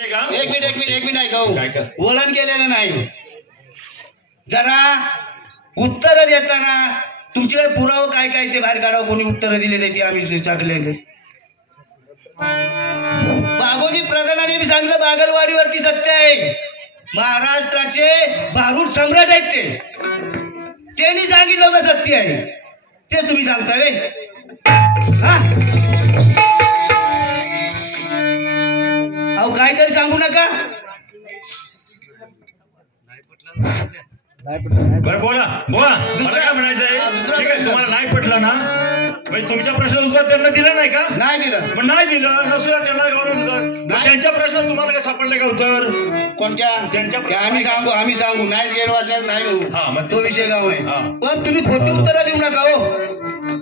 एक मिनिट ऐका वळण केलेलं नाही. जरा उत्तर देताना तुमच्याकडे पुरावं काय काय ते बाहेर काढावं. कोणी उत्तर दिले ते आम्ही टाकलेले. बागोजी प्रधानाने मी सांगितलं बागलवाडीवरती सत्य आहे. महाराष्ट्राचे भारूड सम्राट आहेत त्यांनी सांगितलं होतं सत्य आहे. तेच तुम्ही सांगताय. अहो काहीतरी सांगू नका. बरं बोला बोला. मला काय म्हणायचं आहे ठीक आहे. तुम्हाला नाही पटलं ना म्हणजे तुमच्या प्रश्नाचं उत्तर त्यांना दिलं नाही का? नाही दिलं. पण नाही दिलं नसलं त्यांना त्यांच्या प्रश्नात तुम्हाला काय सापडलं का उत्तर? कोणत्या? त्यांच्या आम्ही सांगू नाही गेल वाटल्यास नाही. हा मग तो विषय गाव आहे. पण तुम्ही खोटी उत्तर देऊ नका हो.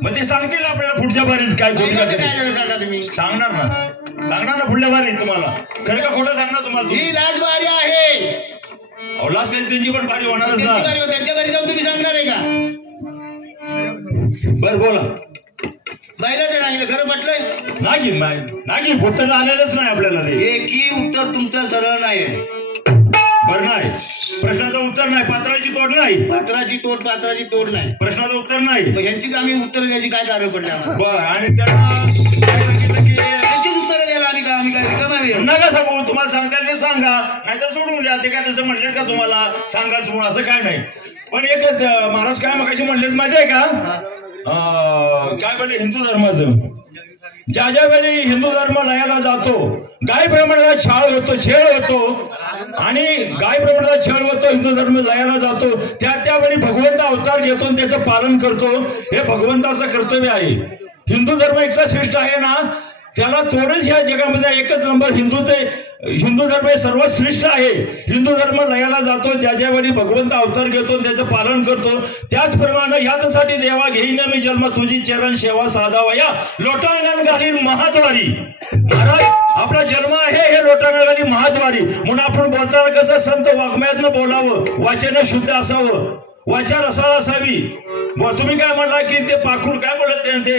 मग ते सांगतील आपल्याला पुढच्या बारीत काय सांगा तुम्ही. सांगणार ना पुढल्या बारीत तुम्हाला खरं का खोटं सांगणार तुम्हाला. ही लाच बारी आहे. लाच काही त्यांची पण बारी होणारच ना. त्यांच्या बारी जाऊन तुम्ही सांगणार आहे का? बरं बोला. बायलाचं सांगितलं खरं म्हटलंय नाही उत्तर आलेलंच नाही आपल्याला. एकही उत्तर तुमचं सरळ नाही. बरं नाही प्रश्नाचं उत्तर नाही. पात्राची तोड नाही. पात्राची तोड नाही. प्रश्नाचं उत्तर नाही. मग ह्यांचीच आम्ही उत्तर द्यायची काय कारण पडलं? बरं आणि त्यांना सांगितलं की त्यांचीच उत्तर द्यायला आम्ही काय कमावी नका सांगू. तुम्हाला सांगता ते सांगा नाहीतर सोडून द्या. ते काय तसं म्हणलेत का तुम्हाला सांगाच म्हणून असं काय नाही. पण एक महाराज काय मगाशी म्हणलेच माहिती आहे का? काय म्हणले हिंदू धर्माचं ज्या वेळी हिंदू धर्म लयाला जातो गायप्रमाणे छेळ होतो आणि गायप्रमाणे छेळ होतो. हिंदू धर्म लयाला जातो त्यावेळी भगवंत अवतार घेतो आणि त्याचं पालन करतो. हे भगवंताचं कर्तव्य आहे. हिंदू धर्म इतका श्रेष्ठ आहे ना त्याला तोडच ह्या जगामध्ये एकच नंबर हिंदू धर्म हे सर्वात श्रेष्ठ आहे. हिंदू धर्म लयाला जातो ज्यावेळी भगवंत अवतार घेतो त्याचं पालन करतो. त्याचप्रमाणे याचसाठी देवा घेईन मी जन्म तुझी चरण सेवा साधावया लोटांगण घालीन महाद्वारी. महाराज आपला जन्म आहे हे लोटांगण घालीन महाद्वारी. म्हणून आपण बोलताना कसं संत वाङ्मयातनं बोलावं. वाचन शुद्ध असावं. वाचा रसाळ असावी. तुम्ही काय म्हणला की ते पाखरू काय बोलत ते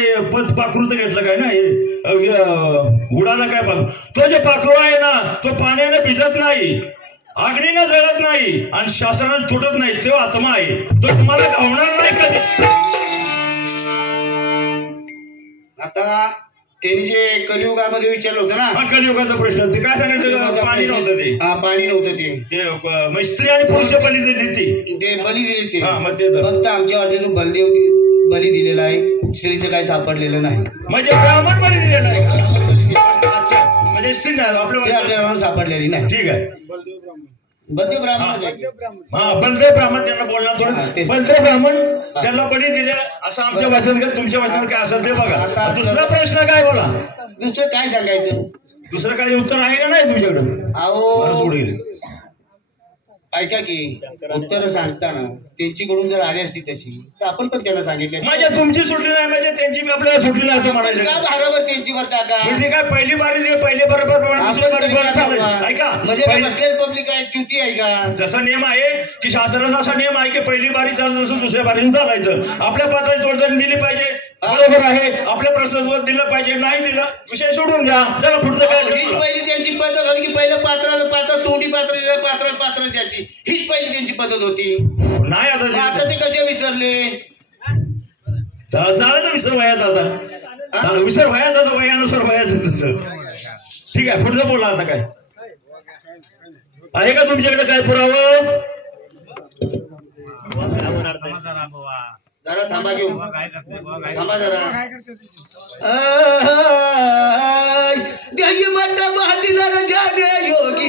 पाखरूचं घेतलं काय ना हे उडाला काय पाखरू. तो जे पाखरू आहे ना तो पाण्याने भिजत नाही अग्नीनं जळत नाही आणि शास्त्राने तुटत नाही. तो आत्मा आहे. तो तुम्हाला गावणार नाही कधी. आता त्यांनी जे कलियुगामध्ये विचारलं होतं ना कलियुगाचा प्रश्न ते काय सांगितलं पाणी नव्हतं. पाणी नव्हतं ते स्त्री आणि पुरुष बली दिली ते बली दिले ते. फक्त आमच्या वाटतं बलदेव बली दिलेला आहे. स्त्रीचं काही सापडलेलं नाही. म्हणजे ब्राह्मण बली दिलेला आहे म्हणजे स्त्री आपल्याला सापडलेली नाही. ठीक आहे. बलदेव ब्राह्मण बलदेव ब्राह्मण त्यांना बोलणार थोडं. बलदेव ब्राह्मण त्यांना बळी दिले असं आमच्या वचन तुमच्या वचनात काय असेल ते बघा. दुसरा प्रश्न काय बोला. दुसरं काय सांगायचं? दुसरं काही उत्तर आहे का नाही तुमच्याकडे? अहो ऐका की उत्तर सांगताना त्यांच्याकडून जर आली असती तशी तर आपण पण त्यांना सांगितलं म्हणजे तुमची सुटली नाही म्हणजे त्यांची आपल्याला सुटली नाही असं म्हणायचं का? बरोबर त्यांची वर टाका म्हणजे काय पहिली बारी पहिले बरोबर ऐका म्हणजे बसलेली पब्लिक आहे च्युती आहे का? जसा नियम आहे की शास्त्राचा असा नियम आहे की पहिली बारी चालत असून दुसऱ्या बारीने चालायचं. आपल्या पात्राची तोडजोड दिली पाहिजे. बरोबर आहे. आपल्या प्रश्न दिलं पाहिजे. नाही दिलं विषय सोडून द्या. जरा पुढचं काय हीच पहिली त्यांची पद्धत होती की पहिलं पात्र तोंडी पात्र द्यायची. हीच पहिली त्यांची पद्धत होती. नाही आता ते कसे विसरले? चालायचं विसर व्हायचा आता विसर व्हायचा तर वयानुसार व्हायचं तसं. ठीक आहे पुढचं बोला. आता काय आहे का तुमच्याकडे काय पुरावं? जरा थांबा घेऊ. थांबा जरा. मठ बहादिला जाने योगी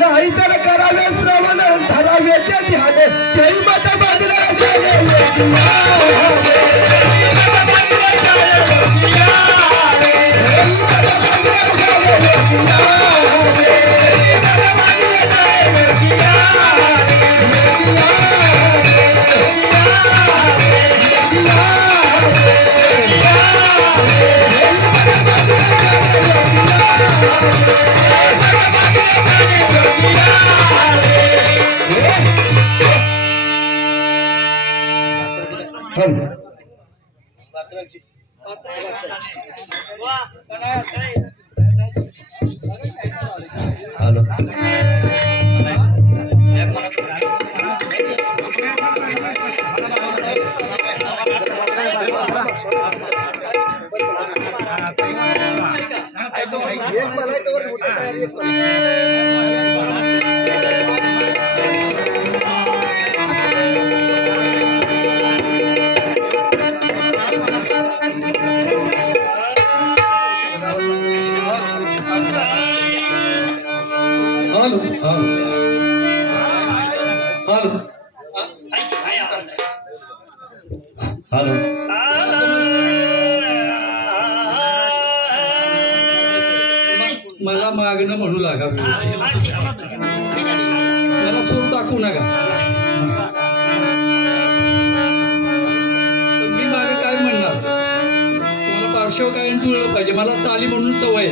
नाही तर करावे श्रवण धरावे ते ध्यान ते मत हॅलो मला मागणं म्हणू लागा मला सूर दाखवू नका. मी मागे काय म्हणणार मला पार्श्व काय जुळलं पाहिजे. मला चाली म्हणून सवय.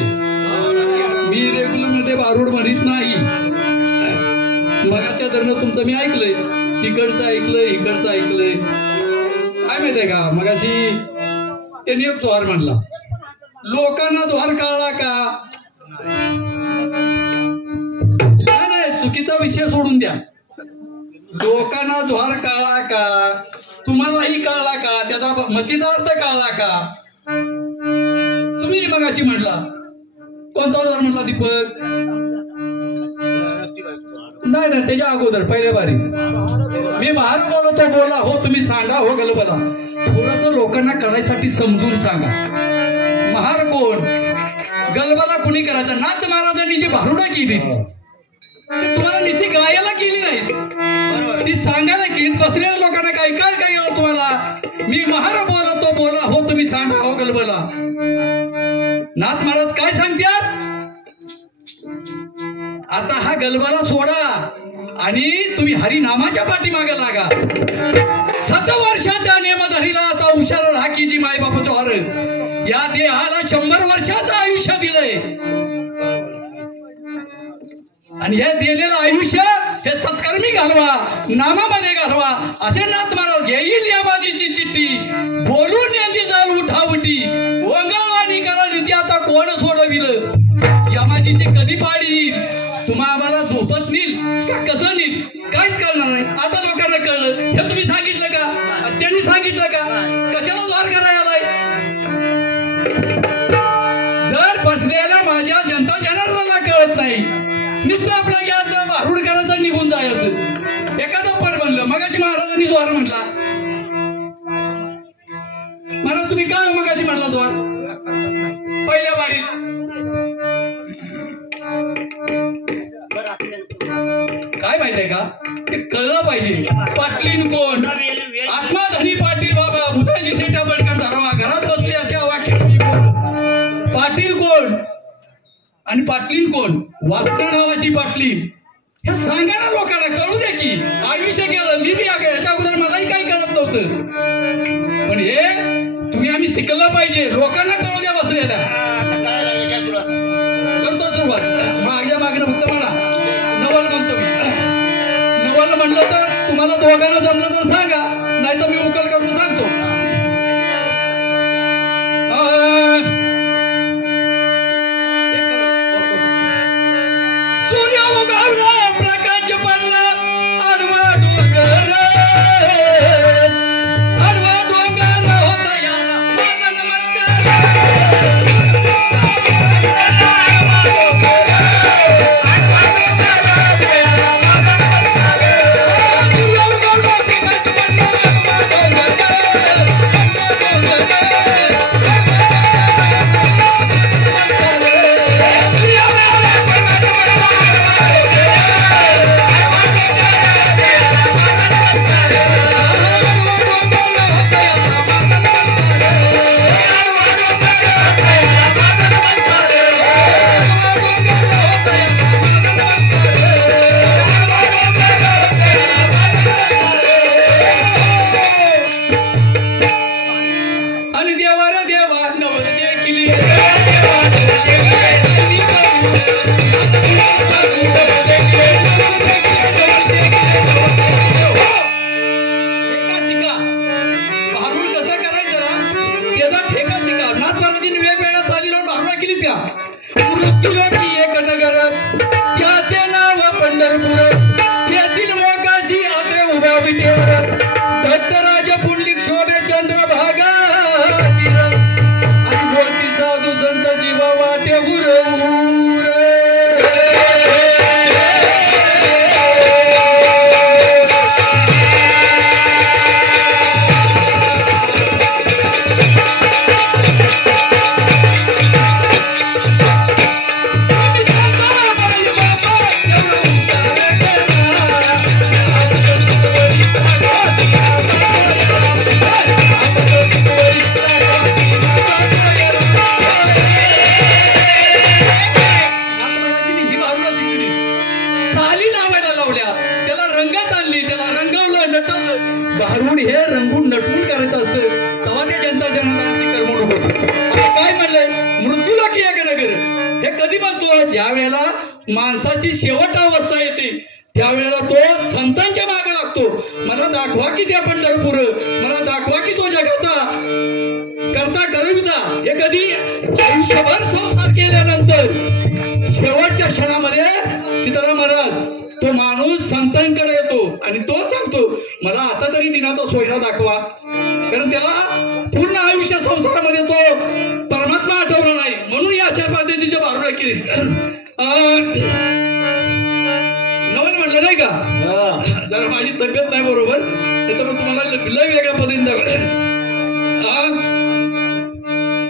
मी रेग्युलर मध्ये बारूड म्हणीत नाही. मगाच्या दरम्यान तुमचं मी ऐकलंय, तिकडचं ऐकलंय, इकडचं ऐकलंय. काय माहितीये का मगाशी त्यांनी एक द्वार म्हणला, लोकांना द्वार कळला का? नाही, चुकीचा विषय सोडून द्या. लोकांना द्वार कळला का? तुम्हालाही कळला का? त्याचा मतिदार्थ कळला का? तुम्ही मगाशी म्हणला कोणता द्वार म्हणला दीपक? नाही त्याच्या अगोदर पहिल्या बारी मी महार बोलतो बोला हो तुम्ही सांगा हो गलबला. थोडस लोकांना कळायसाठी समजून सांगा. महार कोण? गलबला कुणी करायचा? नाथ महाराजांनी जी भारुडा केली तुम्हाला निसी गायला केली नाही, ती सांगायला केली. बसलेल्या लोकांना काय काय काय तुम्हाला मी महार बोलतो बोला हो तुम्ही सांगा हो गलबला. नाथ महाराज काय सांगतात? आता हा गलबला सोडा आणि तुम्ही हरिनामाच्या पाठीमागे लागा. 7 वर्षाच्या नेमधरीला आता हुशार राहा की जी माय बापाचं हर या देहाला 100 वर्षाचं आयुष्य दिलंय आणि हे दिलेलं आयुष्य हे सत्कर्मी घालवा, नामामध्ये घालवा. असे नाथ महाराज येईल या बाजीची चिठ्ठी सांगितलं का कशाला द्वार करायला आलाय? जर फसलेल्या माझ्या जनता जनार्दनाला कळत नाही, नुसतं आपलं याचं भारूड करायचं निघून जायचं. एखादं पण म्हणलं मगाशी महाराजांनी द्वार म्हटला. महाराज तुम्ही काय मगाशी म्हटला द्वार पहिल्या बारीत? काय माहितीये का, ते कळलं पाहिजे. पाटलीन कोण? आत्माधनी पाटील बाबा भूताची सेटा बळकट धरावा घरात बसले अशा वाक्य पाटील कोण आणि पाटलीन कोण? वासना नावाची पाटली. हे सांगा ना लोकांना, कळू द्या की. आयुष्य गेलं, मी बी याच्या अगोदर मलाही काही कळत नव्हतं, पण हे तुम्ही आम्ही शिकलं पाहिजे. लोकांना कळू द्या बसलेल्या. करतो सुरुवात. माझ्या मागणं फक्त म्हणा नवल म्हणतो मी. नवल म्हणलं तर तुम्हाला दोघांना जमलं तर सांगा, नाही तर मी उकल करून सांगतो. सूर्य उगवला, प्रकाश पडला, आडवा डोंगर, आडवा डोंगर होता याला माझा नमस्कार. भारूड हे रंगून नटवून करायचं असतं, तेव्हा ते जनता जनार्दनाची करमणूक होती. आता काय म्हणलंय, मृत्यूला की एक नगर. हे कधी म्हणतो, ज्या वेळेला माणसाची शेवट अवस्था येते त्यावेळेला तो संतांच्या मागे लागतो. मला दाखवा की त्या पंढरपूर, मला दाखवा की तो जगाचा करता करविता. हे कधी आयुष्यभर संसार केल्यानंतर शेवटच्या क्षणामध्ये सीताराम महाराज तो माणूस संतांकडे येतो आणि तो सांगतो, मला आता तरी दिनाचा सोयरा दाखवा. कारण त्याला पूर्ण आयुष्य संसारामध्ये तो परमात्मा आठवला नाही, म्हणून या अशा पद्धतीच्या भारूड केली. नवल म्हटलं नाही का, जरा माझी तब्येत नाही बरोबर, तर तुम्हाला लय वेगळ्या पद्धतीने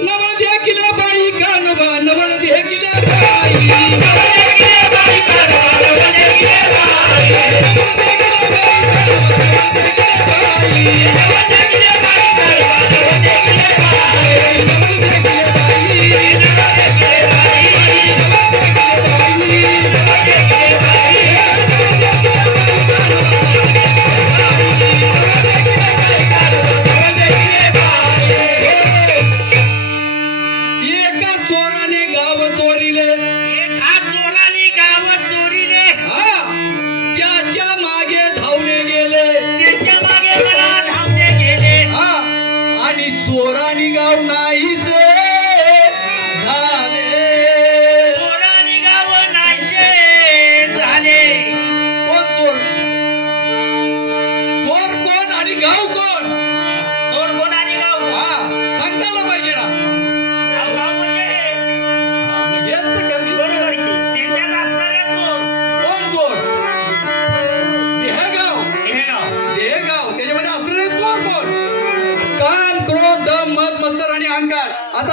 नवल द्या किल्ला बाई कानोबा, नवल द्या किल्ला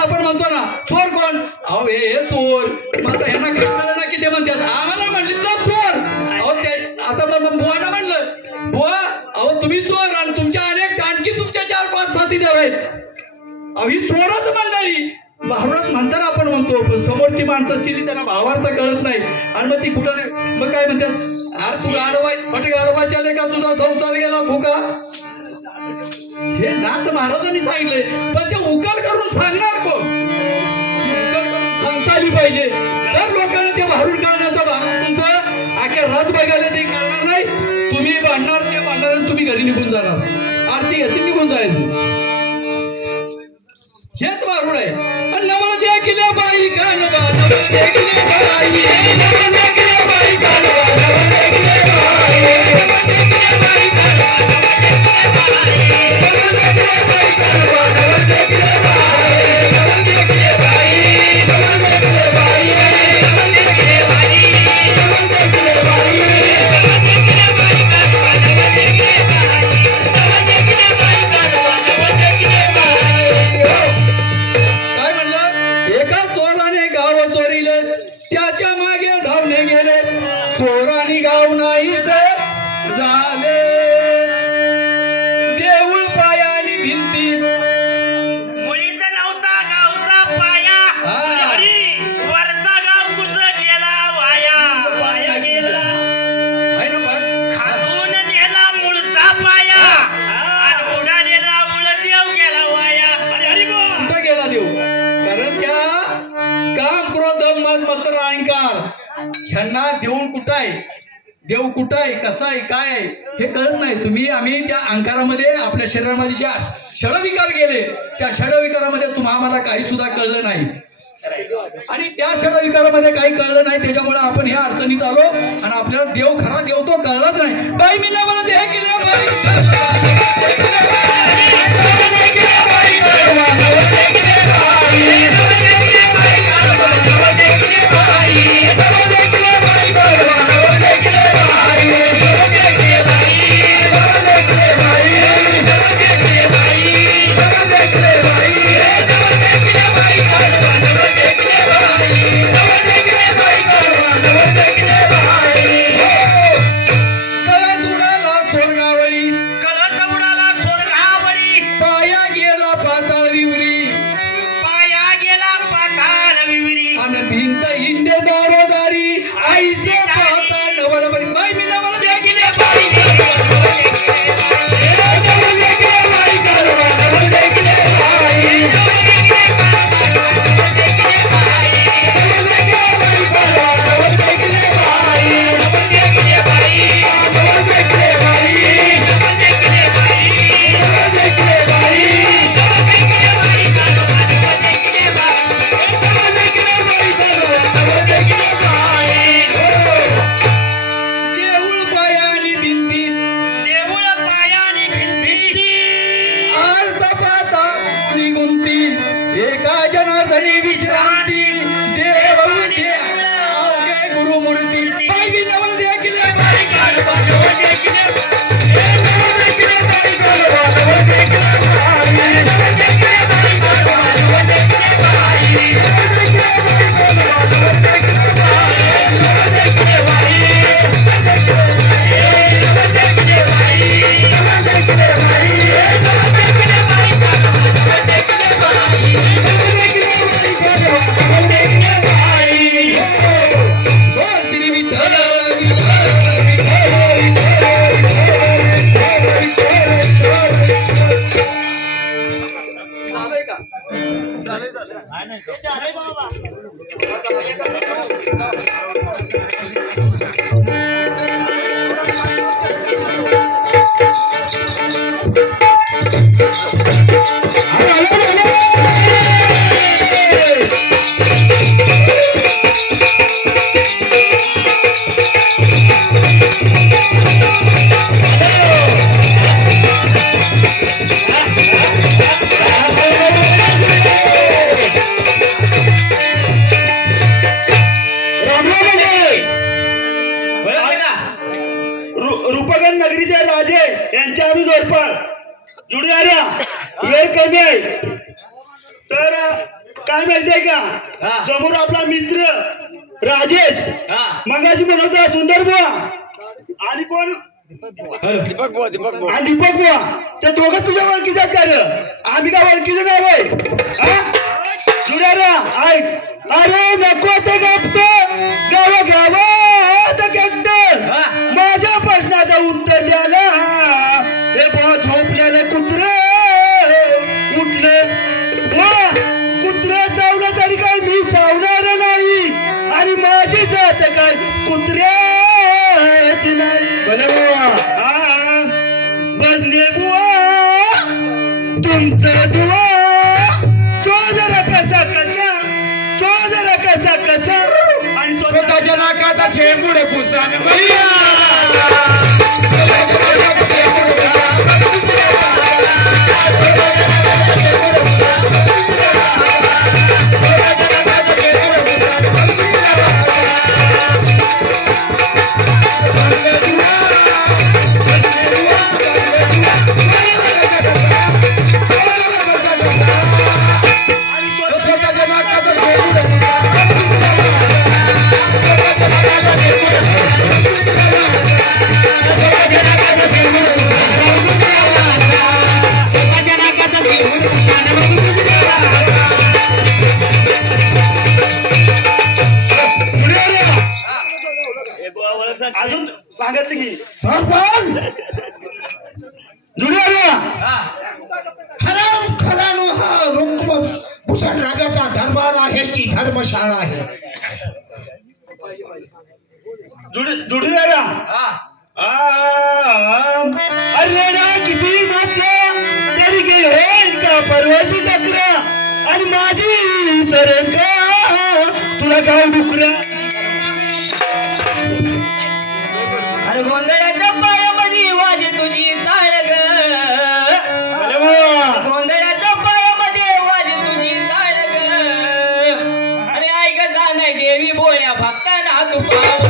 आपण म्हणतो ना चोर कोण, अहो हे चोर. मग आता ह्यांना काय कळलं ना की ते म्हणतात आम्हाला म्हणले ना चोर. अहो ते आता बुवाना म्हणलं बुवा अहो तुम्ही चोर आणि तुमच्या अनेक आणखी तुमच्या 4-5 साथीदार आहेत. अहो ही चोरच मंडळी. भावनात म्हणताना आपण म्हणतो पण समोरची माणसं चिली त्यांना भावार्थ कळत नाही आणि मग ती कुठं नाही. मग काय म्हणतात अरे तू गाडवाय फटे गाडवा चाले का तुझा संसार गेला भुका. हे नाथ महाराजांनी सांगितलंय पण ते उकल करून सांगणार कोण. उकल करून सांगता आली पाहिजे तर लोकांना ते भारून काढण्याचा भाग तुमचं आख्या रथ बघायला ते करणार नाही. तुम्ही भांडणार ते भांडणार आणि तुम्ही घरी निघून जाणार. आरती घ्यायची निघून जायचं हेच भारूड आहे. आणि नवल देखील बाई कानवा नवल देखील बाई नवल देखील बाई कानवा नवल देखील बाई नवल देखील बाई कानवा नवल देखील बाई कानवा नवल देखील बाई नवल देखील बाई नवल देखील बाई नवल देखील बाई नवल देखील बाई नवल देखील बाई कानवा नवल देखील बाई नवल देखील बाई कानवा नवल देखील बाई. काय म्हणलं एका चोराने गाव चोरीले त्याच्या मागे धावणे गेले चोराने गाव नाही सर झाले देऊळ पायानी भिंती मुलीचा नव्हता गावचा पाया हरी वरचा गाव कुस गेला वाया वाया गेला आहे ना पण खातून नेला मुळचा पाया आणि उडालेला देव गेला वाया हरी बोल. कुठं गेला देव कारण त्या काम क्रोध मद मत्सर अहंकार ह्यांना देऊन कुठं आहे देव कुठं आहे कसा आहे काय आहे हे कळत नाही. तुम्ही आम्ही त्या अहंकारामध्ये आपल्या शरीरामध्ये ज्या षडविकार गेले त्या षडविकारामध्ये आम्हाला काही सुद्धा कळलं नाही आणि त्या षडविकारामध्ये काही कळलं नाही त्याच्यामुळे आपण ह्या अडचणीत आलो आणि आपल्याला देव खरा देव तो कळलाच नाही. बाई मी ना मला हे केलं भिंत हिंदे दारोदारी आईचे पाहता नवलबरी. बाई मी नवल देखील बाई जनार्दनी विश्रांती देव अवघे गुरुमूर्ती. बाई मी नवल देखील बाई काढवा नवल देखील नवल देखील बाई काढवा नवल देखील बाई नवल देखील बाई काढवा नवल देखील बाई नवल देखील बाई काढवा नवल देखील बाई नवल देखील बाई नवल देखील बाई नवल देखील बाई नवल देखील बाई नवल देखील बाई काढवा नवल देखील बाई नवल देखील बाई काढवा नवल देखील बाई. हो श्री विठ्ठल विठ्ठल झालंय का अरे बाबा रूपगण नगरीचे राजे यांच्या आम्ही जोडपण जुडी आल्या वेळ कमी आहे तर काय माहितीये का हा. समोर आपला मित्र राजेश हा. मगाशी म्हणत होता सुंदर बुवा आणि कोण आणि दीपक बुवा ते दोघं तुझ्या ओळखीचे आहेत का रे? आम्ही काय ओळखीचे नाही बाई जुड्याला ऐक अरे नको ते गप्प गावात कॅप्टन माझ्या प्रश्नाचं उत्तर द्यायला हे बुवा झोपलेले कुत्रे उठले कुत्रे चावलं तरी काय मी चावणार नाही आणि माझी जात काय कुत्र्याची नाही बसले बुवा तुमचं दुआ चोजरा कसा आणि स्वतःच्या नाकाचा शेंबुडे पुसाने अजून सांगितलं की हराम खरानो हा रुक्मभूषण राजाचा दरबार आहे की धर्मशाळा आहे? दुडीदारा अरे ना किती म्हटलं तरी गेल होईल का परवाची टकरा आणि माझी सरण का तुला गाव डुकरा अरे गोंधळाच्या पायामध्ये वाजे तुझी चाळ ग गोंधळाच्या पायामध्ये वाजे तुझी चाळ ग अरे आई ग जाणार देवी बोया भक्ताना तू पाव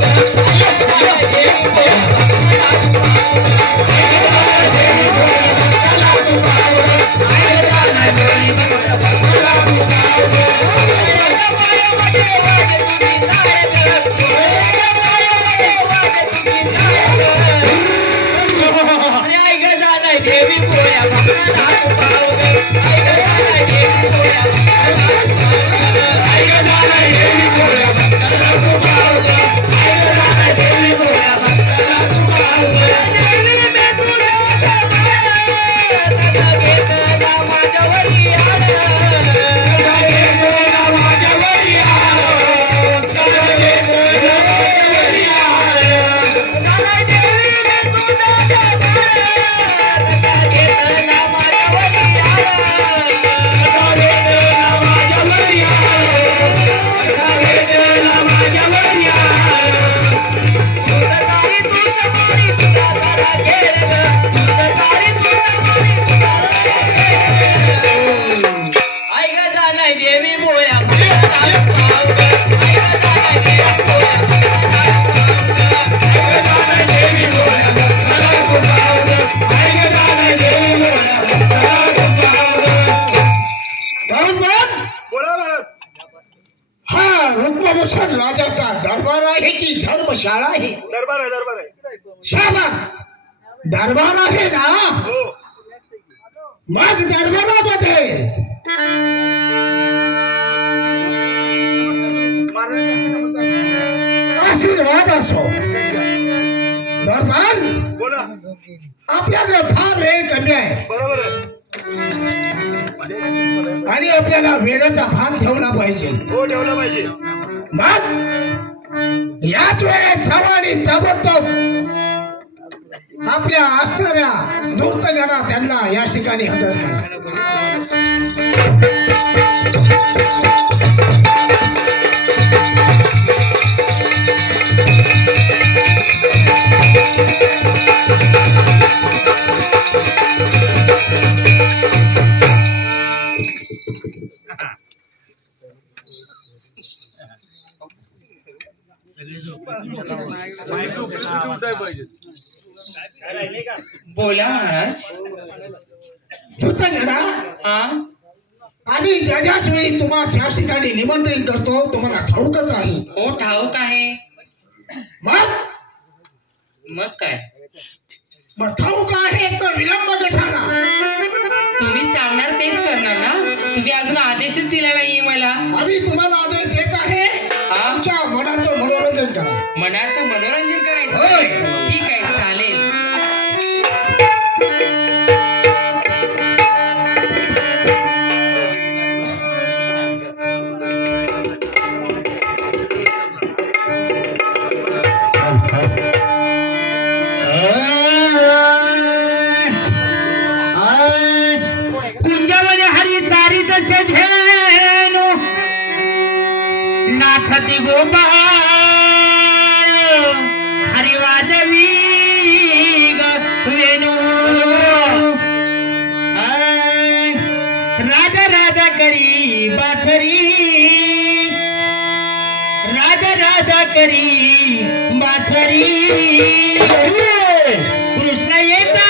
देवी बोया रुक्मभूषण राजाचा दरबार आहे की धर्मशाळा आहे? दरबार आहे शाबास दरबार आहे ना? मग दरबारामध्ये आशीर्वाद असो. दरबार बोला आपल्याकडे फार वेळ कमी आहे बरोबर आहे आणि आपल्याला वेळेचा भान ठेवला पाहिजे. हो ठेवला पाहिजे. मग याच वेळेत सवारी ताबडतोब आपल्या असणाऱ्या धूर्तगणा त्यांना या ठिकाणी हजर करा. बोला महाराज. धूर्तगणा हा आम्ही ज्याच वेळी तुम्हाला या ठिकाणी निमंत्रित करतो तुम्हाला ठाऊकच आहे. हो ठाऊक आहे. मग काय मग ठाऊक आहे तर विलंब कशाला? तुम्ही सांगणार तेच करणार ना. तुम्ही अजून आदेशच दिला नाहीये मला. आम्ही तुम्हाला आदेश देत आहे आमच्या मनाचं मनोरंजन करा. मनाचं मनोरंजन करायचं. होय. ठीक आहे चालेल. कुंजामध्ये हरी चारी तसे धेनु नाचती गोपाळ हरी वाजवी वेणू राधा राधा करी बासरी राधा राधा करी बासरी कृष्ण येतात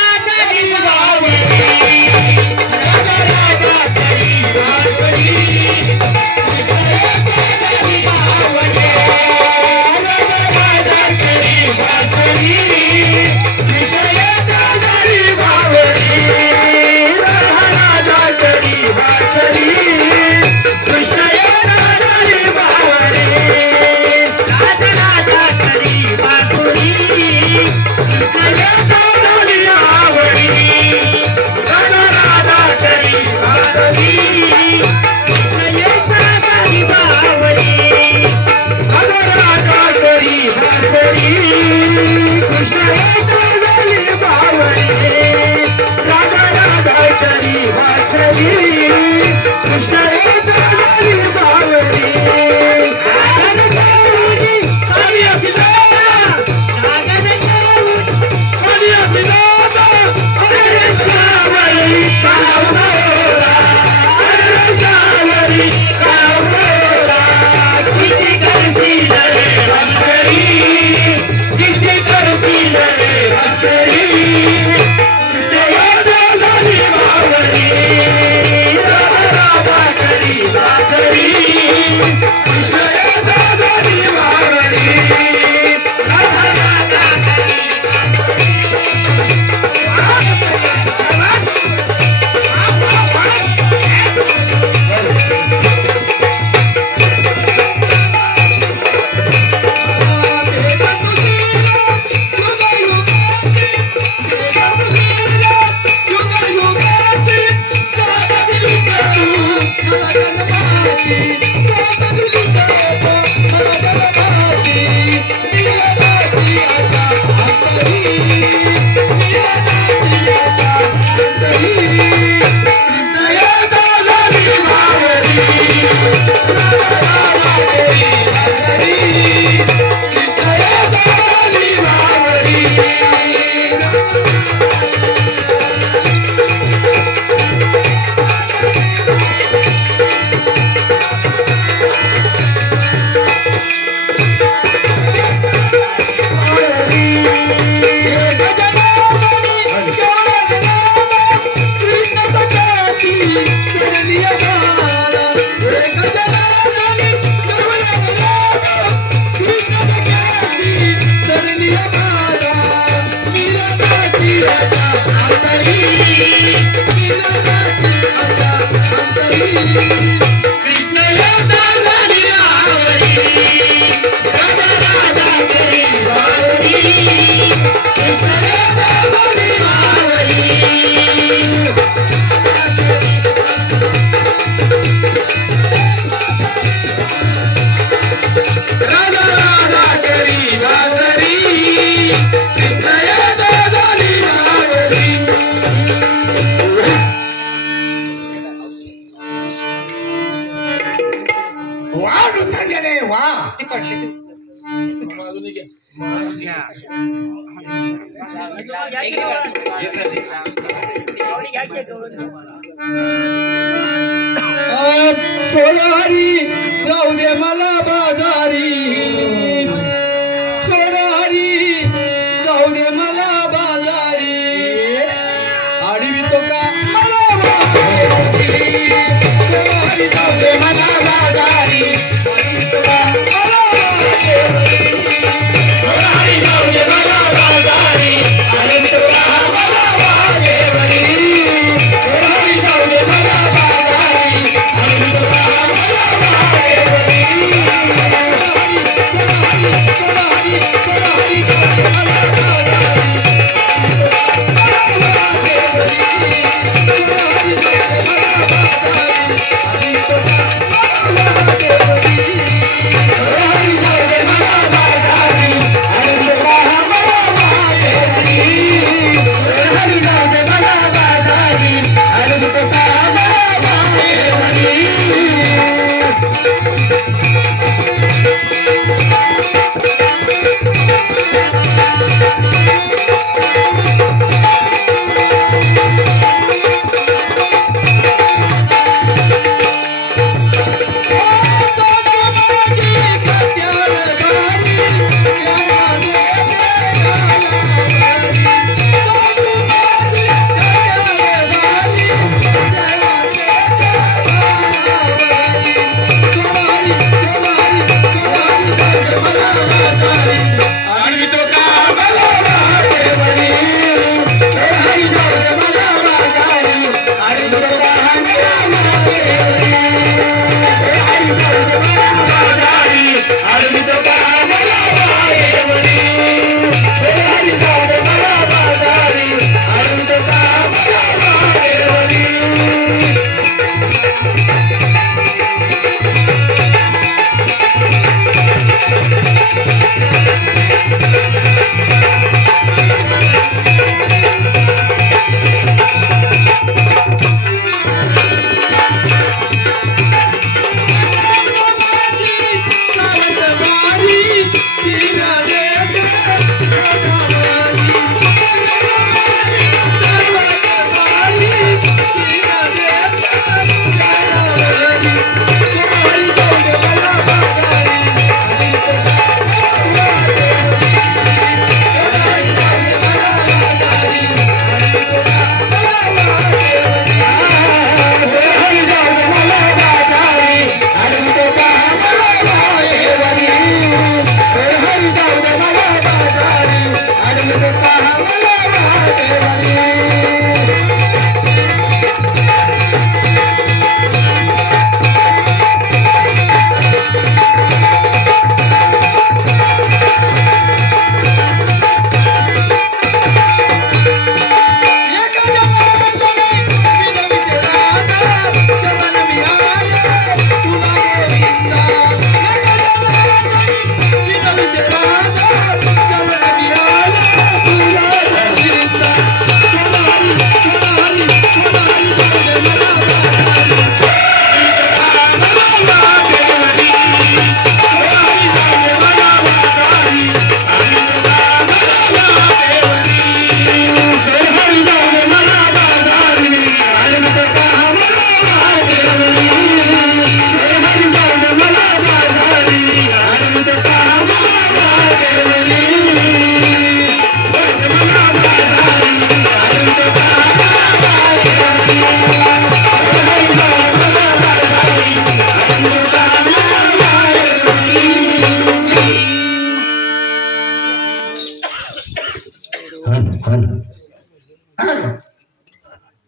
सोनारी जाऊ दे मला बाजारी, सोनारी जाऊ दे मला बाजारी, आडवी तो का मला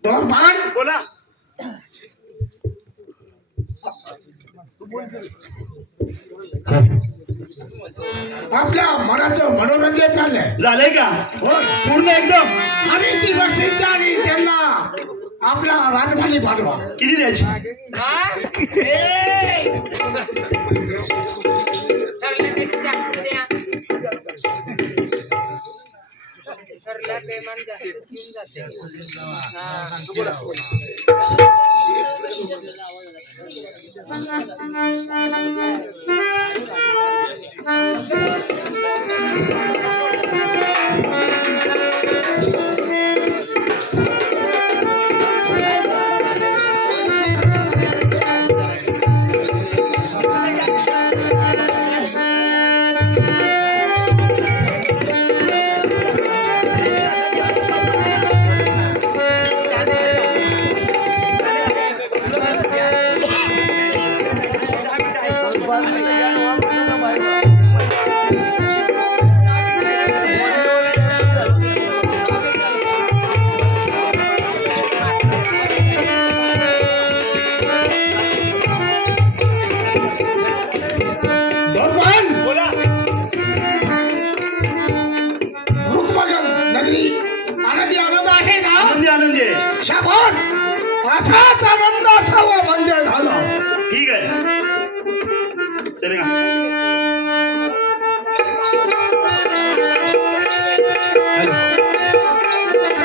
धोरमान बोला. आपल्या मनाचं मनोरंजन चाललंय झालंय का? होय. पूर्ण एकदम. आणि ती रशीद आणि त्यांना आपला राजधानी पाठवा. किती द्यायची? शाबास, असाच आनंद असावा म्हणजे झाला. ठीक आहे. चले का?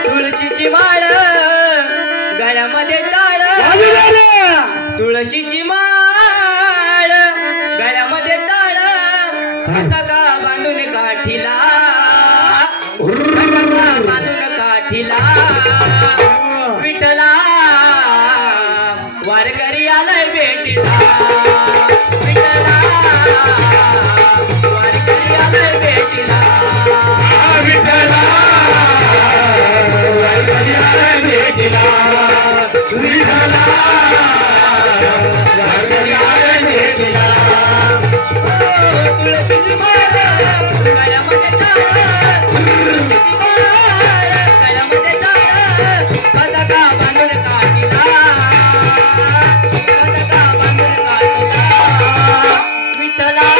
तुळशीची माळ गळ्यामध्ये टाळ, तुळशीची माळ गळ्यामध्ये टाळ, पताका बांधून काठीला, पताका बांधून काठीला, विठला वारकरी आलाय भेटीला, विठला वारकरी आलाय भेटीला, विठला वारकरी आलाय भेटीला, विठला वारकरी आलाय भेटीला. तुळशीची माळ गळ्यामध्ये टाळ, तुळशीची माळ गळ्यामध्ये टाळ, पताका बांधून काठीला, पताका बांधून काठीला, विठला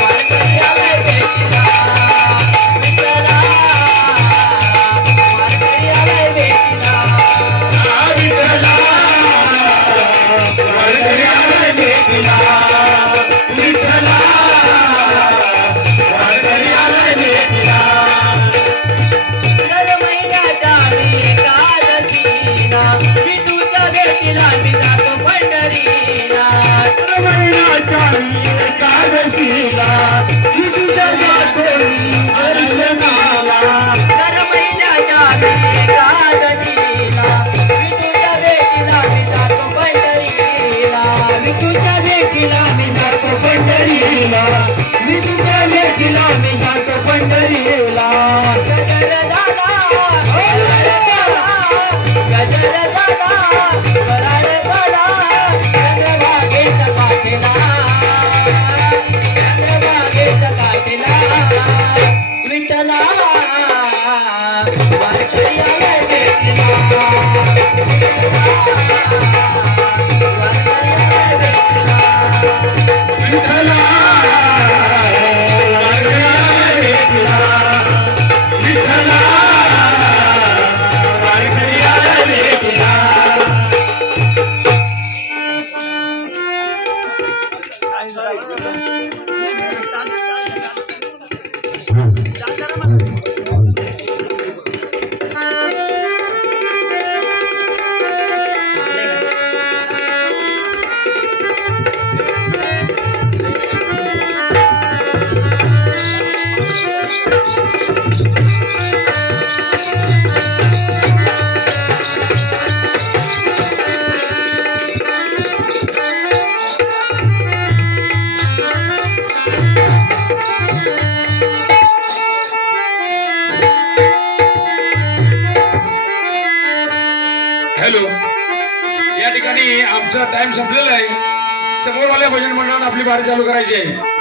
वारकरी आलाय भेटीला, विठला वारकरी आलाय भेटीला, विठला वारकरी आलाय भेटीला, विठला वारकरी आलाय भेटीला. दर महिन्याच्या एकादशीला विठूच्या भेटीला मी जातो पंढरीला, दर महिन्याच्या एकादशीला विठूच्या जातो दर्शनाला, दर महिन्याच्या एकादशीला विठूच्या भेटीला मी जातो पंढरीला, विठूच्या भेटीला मी जातो पंढरीला, विठूच्या भेटीला मी जातो पंढरीला. गजर झाला गजर झाला वराड झाला चंद्रभागेच्या काठीला, चंद्रभागेच्या काठीला, विठला वारकरी आलाय भेटीला, वारकरी आलाय भेटीला, विठला वारकरी आलाय भेटीला, विठला वारकरी आलाय भेटीला. हॅलो, या ठिकाणी आमचा टाइम संपलेला आहे. समोरवाल्या भजन मंडळानं आपली बारी चालू करायची आहे.